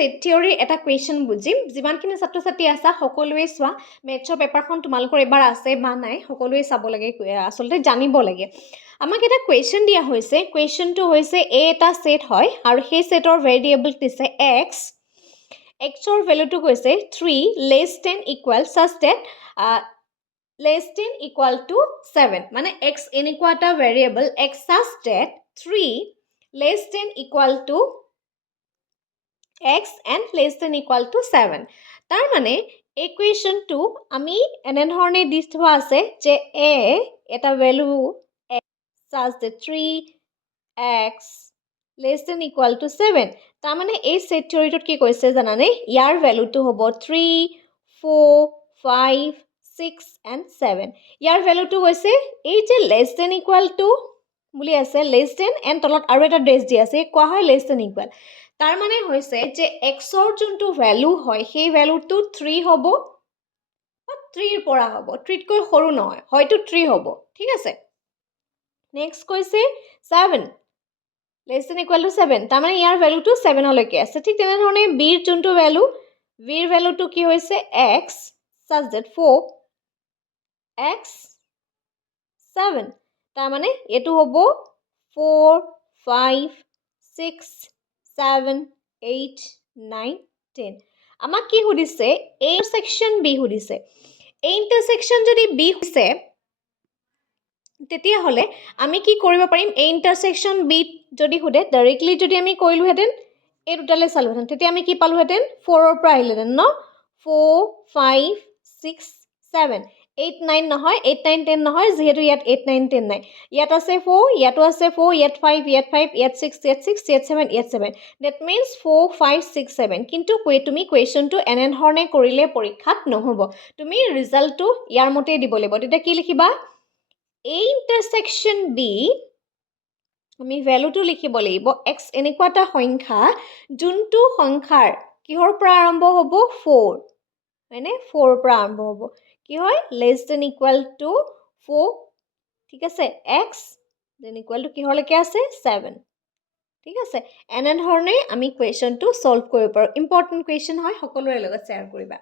set theory এটা question বুজিম যিমানখিনি ছাত্ৰ ছাত্ৰী আছা সকলোৱে চোৱা মেথছৰ পেপাৰখন তোমালোকৰ এবাৰ আছে বা নাই সকলোৱে চাব লাগে আচলতে জানিব লাগে আমাক এটা কুৱেশ্যন দিয়া হৈছে কুৱেশ্যনটো হৈছে এটা সেট হয় আৰু সেই সেটৰ ভেৰিয়েবল দিছে x xৰ ভ্যালুটো কৈছে 3 less than equal such that less than equal to 7 মানে x এনেকুৱা এটা variable x such that 3 less than equal to x and less than equal to 7 তাৰ মানে equation to আমি এনে ধৰণে দি থোৱা আছে যে a এটা value x such that 3x less than equal to 7 তাৰ মানে এই সেট থিওৰিটোত কি কৈছে জানানে ইয়াৰ ভ্যালুটো হ'ব 3 4 5 6 and 7 ইয়াৰ ভ্যালুটো হৈছে এই যে less than equal to বুলি আছে less than and তলত আৰু এটা ড্ৰেছ দি আছে কোৱা হয় less than equal তাৰ মানে হৈছে যে x ৰ যোনটো ভ্যালু হয় সেই ভ্যালুটো 3 হ'ব বা 3 ৰ পৰা হ'ব 3 তকৈ সৰু নহয় হয়তো 3 হ'ব ঠিক আছে নেক্সট কৈছে 7 less than equal to 7 তাৰ মানে ইয়াৰ ভ্যালুটো 7 লৈকে আছে ঠিক তেনে ধৰণে b ৰ যোনটো ভ্যালু v ৰ ভ্যালুটো কি হৈছে x such that 4x 7 তাৰ মানে এটো হ'ব 4 5 6 7 8 9 10 আমাক কি সুধিছে a intersection b সুধিছে a intersection যদি b হৈছে তেতিয়া হলে আমি কি কৰিব পাৰিম a intersection b যদি সুধে ডাইৰেক্টলি যদি আমি কৰিলো হেতেন এই দুটালে চালো হেতেন তেতিয়া আমি কি পালো হেতেন 4 ৰ পৰা আহিলে হেতেন ন 4 5 6 7 8 9 নহয় 8 9 10 নহয় যেহেতু ইয়াত 8 9 10 নাই ইয়াত আছে 4 ইয়াতো আছে 4 ইয়াত 5 ইয়াত 5 ইয়াত 6 ইয়াত 6 ইয়াত 7 ইয়াত 7 that means 4 5 6 7 কিন্তু তুমি কুৱেশ্যনটো এনে ধৰণে কৰিলে পৰীক্ষাত নহব তুমি ৰিজাল্টটো ইয়াৰ মতে দিব লাগিব তেতিয়া কি লিখিবা a intersection b আমি ভ্যালুটো লিখিব লাগিব x এনেকুৱা এটা সংখ্যা যোনটো সংখ্যাৰ কিহৰ পৰা আৰম্ভ হ'ব 4 মানে 4 পৰা আৰম্ভ হ'ব কি হয় less than equal to 4 ঠিক আছে x then equal to কিহৰলৈকে আছে 7 ঠিক আছে এনে ধৰণে আমি কুৱেশ্যনটো সলভ কৰিব পাৰো ইম্পৰ্টেন্ট কুৱেশ্যন হয় সকলোৰে লগত শেয়াৰ কৰিবা